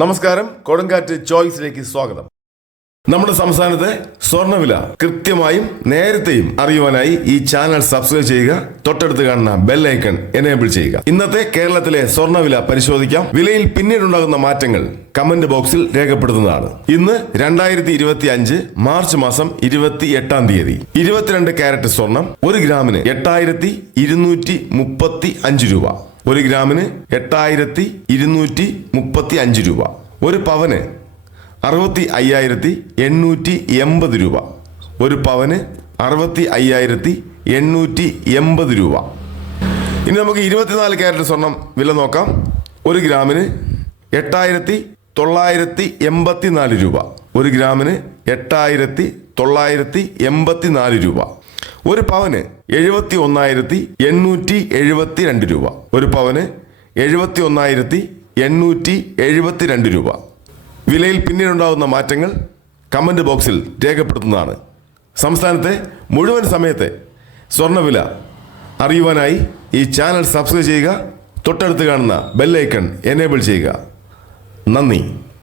നമസ്കാരം, കൊടുങ്കാറ്റ് ചോയ്സിലേക്ക് സ്വാഗതം. നമ്മുടെ സംസ്ഥാനത്തെ സ്വർണ്ണവില കൃത്യമായും നേരത്തെയും അറിയുവാനായി ഈ ചാനൽ സബ്സ്ക്രൈബ് ചെയ്യുക, തൊട്ടടുത്ത് കാണുന്ന ബെൽ ഐക്കൺ എനേബിൾ ചെയ്യുക. ഇന്നത്തെ കേരളത്തിലെ സ്വർണ്ണവില പരിശോധിക്കാം. വിലയിൽ പിന്നീടുണ്ടാകുന്ന മാറ്റങ്ങൾ കമന്റ് ബോക്സിൽ രേഖപ്പെടുത്തുന്നതാണ്. ഇന്ന് 2025 മാർച്ച് മാസം 28-ാം തീയതി 22 കാരറ്റ് സ്വർണം 1 ഗ്രാമിന് 8235 രൂപ. 1 ഗ്രാമിന് 8235 രൂപ. ഒരു പവന് 65,880 രൂപ. ഒരു പവന് 65,880 രൂപ. ഇനി നമുക്ക് 24 കാരറ്റ് സ്വർണം വില നോക്കാം. 1 ഗ്രാമിന് 8,984 രൂപ. 1 ഗ്രാമിന് 8,984 രൂപ. ഒരു പവന് 71,872 രൂപ. ഒരു പവന് 71,872 രൂപ. വിലയിൽ പിന്നീടുണ്ടാകുന്ന മാറ്റങ്ങൾ കമന്റ് ബോക്സിൽ രേഖപ്പെടുത്തുന്നതാണ്. സംസ്ഥാനത്തെ മുഴുവൻ സമയത്തെ സ്വർണ്ണവില അറിയുവാനായി ഈ ചാനൽ സബ്സ്ക്രൈബ് ചെയ്യുക, തൊട്ടടുത്ത് കാണുന്ന ബെൽ ഐക്കൺ എനേബിൾ ചെയ്യുക. നന്ദി.